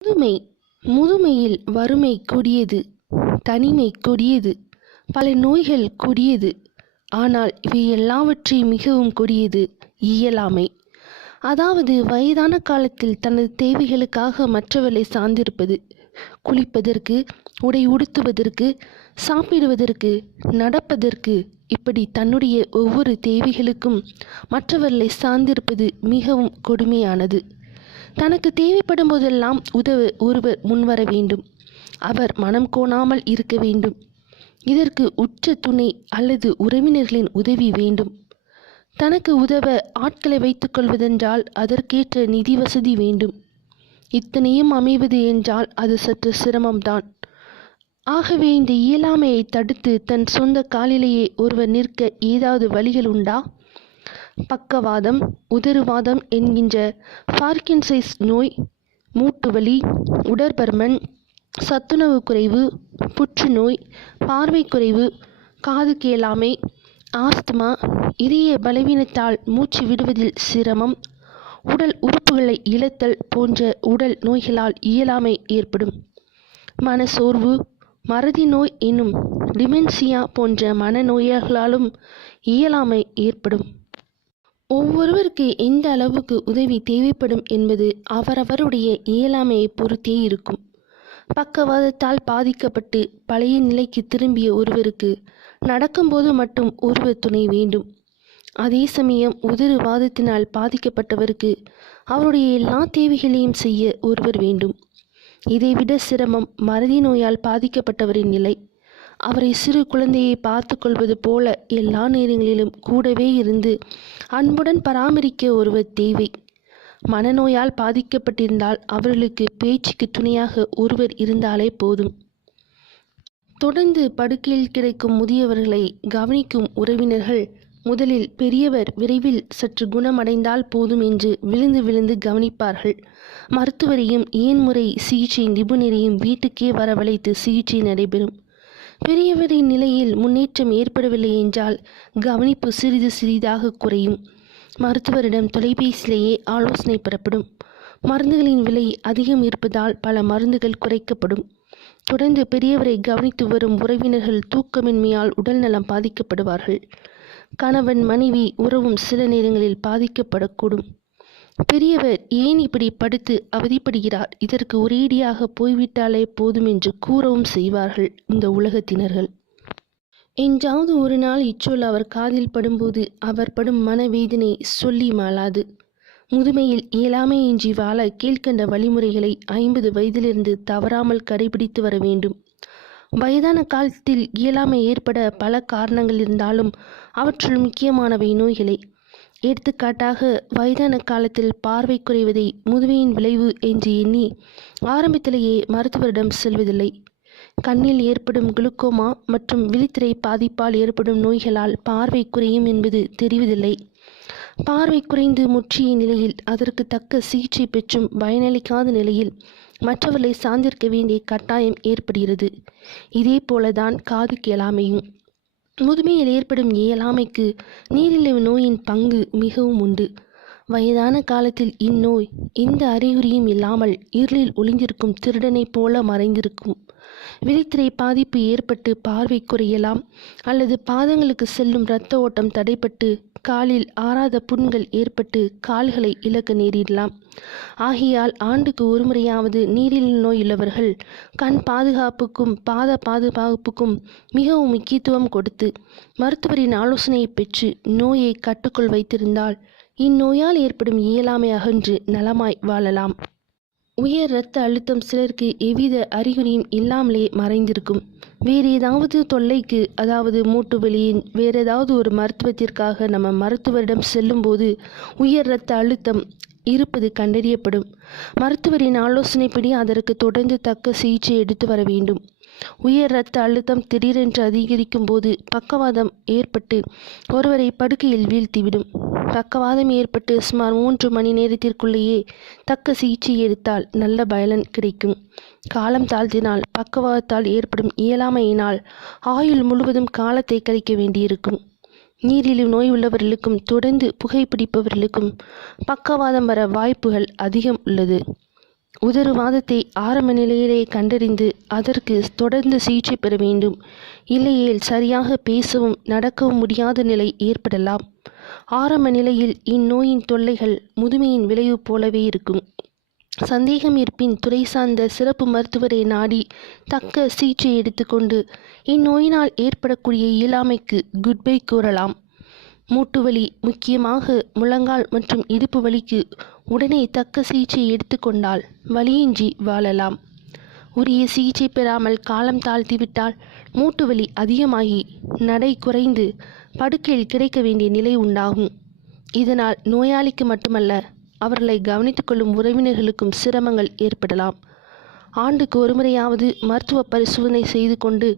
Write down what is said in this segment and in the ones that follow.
முதுமை முதுமையில் வறுமை கொடியது தனிமை கொடியது பல நோய்கள் கொடியது. ஆனால் இவை எல்லாவற்றையும் மிகவும் கொடியது இயலாமை. அதாவது வயதான காலத்தில் தனது தேவைகளுக்காக மற்றவர்களை சார்ந்திருப்பது குளிப்பதற்கு உடை உடுத்துவதற்கு சாப்பிடுவதற்கு நடப்பதற்கு இப்படி தன்னுடைய ஒவ்வொரு தேவைகளுக்கும் மற்றவர்களை சார்ந்திருப்பது மிகவும் கொடுமையானது. தனக்கு தேவைப்படும் போதெல்லாம் உதவ ஒருவர் முன்வர வேண்டும். அவர் மனம் கோணாமல் இருக்க வேண்டும். இதற்கு உற்ற துணை அல்லது உறவினர்களின் உதவி வேண்டும். தனக்கு உதவ ஆட்களை வைத்துக் கொள்வதென்றால் அதற்கேற்ற நிதி வசதி வேண்டும். இத்தனையும் அமைவது என்றால் அது சற்று சிரமம்தான். ஆகவே இந்த இயலாமையை தடுத்து தன் சொந்த காலிலேயே ஒருவர் நிற்க ஏதாவது வழிகள் உண்டா? பக்கவாதம் உதறுவாதம் என்கின்ற பார்க்கின்சைஸ் நோய் மூட்டுவலி உடற்பருமன் சத்துணவு குறைவு புற்றுநோய் பார்வை குறைவு காது கேளாமை ஆஸ்துமா இதய பலவீனத்தால் மூச்சு விடுவதில் சிரமம் உடல் உறுப்புகளை இழத்தல் போன்ற உடல் நோய்களால் இயலாமை ஏற்படும். மனசோர்வு மறதி நோய் என்னும் டிமென்சியா போன்ற மனநோய்களாலும் இயலாமை ஏற்படும். ஒவ்வொருவருக்கு எந்த அளவுக்கு உதவி தேவைப்படும் என்பது அவரவருடைய இயலாமையை பொறுத்தே இருக்கும். பக்கவாதத்தால் பாதிக்கப்பட்டு பழைய நிலைக்கு திரும்பிய ஒருவருக்கு நடக்கும்போது மட்டும் ஒருவர் துணை வேண்டும். அதே சமயம் உதறுவாதத்தினால் பாதிக்கப்பட்டவருக்கு அவருடைய எல்லா தேவைகளையும் செய்ய ஒருவர் வேண்டும். இதைவிட சிரமம் மறதி நோயால் பாதிக்கப்பட்டவரின் நிலை. அவரை சிறு குழந்தையை பார்த்து கொள்வது போல எல்லா நேரங்களிலும் கூடவே இருந்து அன்புடன் பராமரிக்க ஒருவர் தேவை. மனநோயால் பாதிக்கப்பட்டிருந்தால் அவர்களுக்கு பேச்சுக்கு துணையாக ஒருவர் இருந்தாலே போதும். தொடர்ந்து படுக்கையில் கிடைக்கும் முதியவர்களை கவனிக்கும் உறவினர்கள் முதலில் பெரியவர் விரைவில் சற்று குணமடைந்தால் போதும் என்று விழுந்து விழுந்து கவனிப்பார்கள். மருத்துவரையும் ஏன்முறை சிகிச்சை நிபுணரையும் வீட்டுக்கே வரவழைத்து சிகிச்சை நடைபெறும். பெரியவரின் நிலையில் முன்னேற்றம் ஏற்படவில்லை என்றால் கவனிப்பு சிறிது சிறிதாக குறையும். மருத்துவரிடம் தொலைபேசியிலேயே ஆலோசனை பெறப்படும். மருந்துகளின் விலை அதிகம் இருப்பதால் பல மருந்துகள் குறைக்கப்படும். தொடர்ந்து பெரியவரை கவனித்து வரும் உறவினர்கள் தூக்கமின்மையால் உடல்நலம் பாதிக்கப்படுவார்கள். கணவன் மனைவி உறவும் சில நேரங்களில் பாதிக்கப்படக்கூடும். பெரியவர் ஏன் இப்படி படுத்து அவதிப்படுகிறார்? இதற்கு ஒரேடியாக போய்விட்டாலே போதும் என்று கூறவும் செய்வார்கள் இந்த உலகத்தினர்கள். என்றாவது ஒரு நாள் இச்சொல் அவர் காதில் படும்போது அவர் படும் மனவேதனை சொல்லி மாளாது. முதுமையில் இயலாமையின்றி வாழ கீழ்கண்ட வழிமுறைகளை ஐம்பது வயதிலிருந்து தவறாமல் கடைபிடித்து வர வேண்டும். வயதான காலத்தில் இயலாமை ஏற்பட பல காரணங்கள் இருந்தாலும் அவற்றுள் முக்கியமானவை நோய்களை. எடுத்துக்காட்டாக வயதான காலத்தில் பார்வை குறைவதை முதுமையின் விளைவு என்று எண்ணி ஆரம்பத்திலேயே மருத்துவரிடம் செல்வதில்லை. கண்ணில் ஏற்படும் குளுக்கோமா மற்றும் விழித்திரை பாதிப்பால் ஏற்படும் நோய்களால் பார்வை குறையும் என்பது தெரிவதில்லை. பார்வை குறைந்து முற்றிய நிலையில் அதற்கு தக்க சிகிச்சை பெற்றும் பயனளிக்காத நிலையில் மற்றவர்களை சார்ந்திருக்க வேண்டிய கட்டாயம் ஏற்படுகிறது. இதே போலதான் காது கேளாமையும். முதுமையில் ஏற்படும் இயலாமைக்கு நீரிழிவு நோயின் பங்கு மிகவும் உண்டு. வயதான காலத்தில் இந்நோய் எந்த அறிகுறியும் இல்லாமல் இருளில் ஒளிந்திருக்கும் திருடனைப் போல மறைந்திருக்கும். விழித்திரை பாதிப்பு ஏற்பட்டு பார்வை குறையலாம் அல்லது பாதங்களுக்கு செல்லும் இரத்த ஓட்டம் தடைப்பட்டு காலில் ஆறாத புண்கள் ஏற்பட்டு கால்களை இழக்க நேரிடலாம். ஆகையால் ஆண்டுக்கு ஒரு முறையாவது நீரிழிவு நோயுள்ளவர்கள் கண் பாதுகாப்புக்கும் பாத பாதுகாப்புக்கும் மிகவும் முக்கியத்துவம் கொடுத்து மருத்துவரின் ஆலோசனையை பெற்று நோயை கட்டுக்குள் வைத்திருந்தால் இந்நோயால் ஏற்படும் இயலாமை அகன்று நலமாய் வாழலாம். உயர் இரத்த அழுத்தம் சிலருக்கு எவ்வித அறிகுறியும் இல்லாமலே மறைந்திருக்கும். வேறு ஏதாவது தொல்லைக்கு அதாவது மூட்டு வலியின் வேறு ஏதாவது ஒரு மருத்துவத்திற்காக நம்ம மருத்துவரிடம் செல்லும்போது உயர் இரத்த அழுத்தம் இருப்பது கண்டறியப்படும். மருத்துவரின் ஆலோசனைப்படி அதற்கு தொடர்ந்து தக்க சிகிச்சை எடுத்து வர வேண்டும். உயர் இரத்த அழுத்தம் திடீரென்று அதிகரிக்கும் போது பக்கவாதம் ஏற்பட்டு ஒருவரை படுக்கையில் வீழ்த்திவிடும். பக்கவாதம் ஏற்பட்டு சுமார் மூன்று மணி நேரத்திற்குள்ளேயே தக்க சிகிச்சை எடுத்தால் நல்ல பயலன் கிடைக்கும். காலம் தாழ்த்தினால் பக்கவாதத்தால் ஏற்படும் இயலாமையினால் ஆயுள் முழுவதும் காலத்தை கழிக்க வேண்டியிருக்கும். நீரிழிவு நோய் உள்ளவர்களுக்கும் தொடர்ந்து புகைப்பிடிப்பவர்களுக்கும் பக்கவாதம் வர வாய்ப்புகள் அதிகம் உள்ளது. உதறுவாதத்தை ஆரம்ப நிலையிலே கண்டறிந்து அதற்கு தொடர்ந்து சிகிச்சை பெற வேண்டும். இல்லையேல் சரியாக பேசவும் நடக்கவும் முடியாத நிலை ஏற்படலாம். ஆரம்ப நிலையில் இந்நோயின் தொல்லைகள் முதுமையின் விளைவு போலவே இருக்கும். சந்தேகம் இருப்பின் துறை சார்ந்த சிறப்பு மருத்துவரை நாடி தக்க சிகிச்சை எடுத்துக்கொண்டு இந்நோயினால் ஏற்படக்கூடிய இயலாமைக்கு குட்பை கூறலாம். மூட்டுவலி முக்கியமாக முழங்கால் மற்றும் இடுப்பு வலிக்கு உடனே தக்க சிகிச்சை எடுத்துக்கொண்டால் வலியின்றி வாழலாம். உரிய சிகிச்சை பெறாமல் காலம் தாழ்த்திவிட்டால் மூட்டு வலி அதிகமாகி நடை குறைந்து படுக்கையில் கிடைக்க வேண்டிய நிலை உண்டாகும். இதனால் நோயாளிக்கு மட்டுமல்ல அவர்களை கவனித்துக்கொள்ளும் உறவினர்களுக்கும் சிரமங்கள் ஏற்படலாம். ஆண்டுக்கு ஒருமுறையாவது மருத்துவ பரிசோதனை செய்து கொண்டு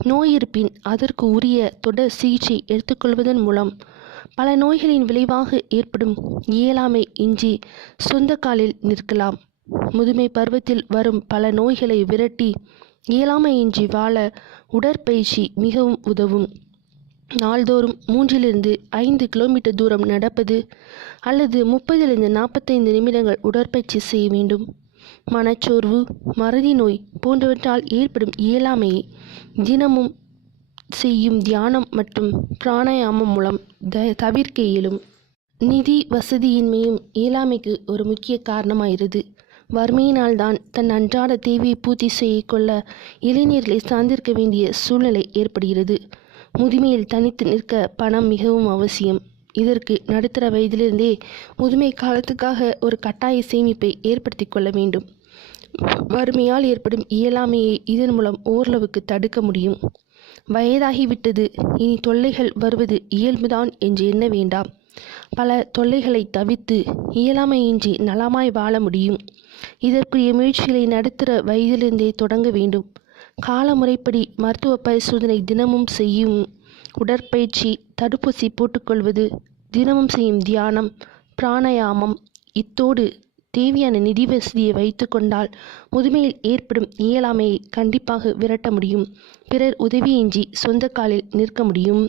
நோய் இருப்பின் அதற்கு உரிய தொடர் சிகிச்சை எடுத்துக்கொள்வதன் மூலம் பல நோய்களின் விளைவாக ஏற்படும் இயலாமை இன்றி சொந்த காலில் நிற்கலாம். முதுமை பருவத்தில் வரும் பல நோய்களை விரட்டி இயலாமையின்றி வாழ உடற்பயிற்சி மிகவும் உதவும். நாள்தோறும் மூன்றிலிருந்து ஐந்து கிலோமீட்டர் தூரம் நடப்பது அல்லது முப்பதிலிருந்து நாற்பத்தைந்து நிமிடங்கள் உடற்பயிற்சி செய்ய வேண்டும். மனச்சோர்வு மறதி நோய் போன்றவற்றால் ஏற்படும் இயலாமையை. தினமும் செய்யும் தியானம் மற்றும் பிராணாயாமம் மூலம் த தவிர்க்க இயலும். நிதி வசதியின்மையும் இயலாமைக்கு ஒரு முக்கிய காரணமாகிறது. வறுமையினால்தான் தன் அன்றாட தேவையை பூர்த்தி செய்ய கொள்ள இளைஞர்களை சார்ந்திருக்க வேண்டிய சூழ்நிலை ஏற்படுகிறது. முதுமையில் தனித்து நிற்க பணம் மிகவும் அவசியம். இதற்கு நடுத்தர வயதிலிருந்தே முதுமை காலத்துக்காக ஒரு கட்டாய சேமிப்பை ஏற்படுத்தி கொள்ள வேண்டும். வறுமையால் ஏற்படும் இயலாமையை இதன் மூலம் ஓரளவுக்கு தடுக்க முடியும். வயதாகிவிட்டது. இனி தொல்லைகள் வருவது இயல்புதான் என்று எண்ண வேண்டாம். பல தொல்லைகளை தவிர்த்து இயலாமையின்றி நலமாய் வாழ முடியும். இதற்குரிய முயற்சிகளை நடுத்தர வயதிலிருந்தே தொடங்க வேண்டும். காலமுறைப்படி மருத்துவ பரிசோதனை தினமும் செய்யும் உடற்பயிற்சி தடுப்பூசி போட்டுக்கொள்வது தினமும் செய்யும் தியானம் பிராணாயாமம். இத்தோடு தேவையான நிதி வசதியை வைத்து கொண்டால் முதுமையில் ஏற்படும் இயலாமையை கண்டிப்பாக விரட்ட முடியும். பிறர் உதவியின்றி சொந்த காலில் நிற்க முடியும்.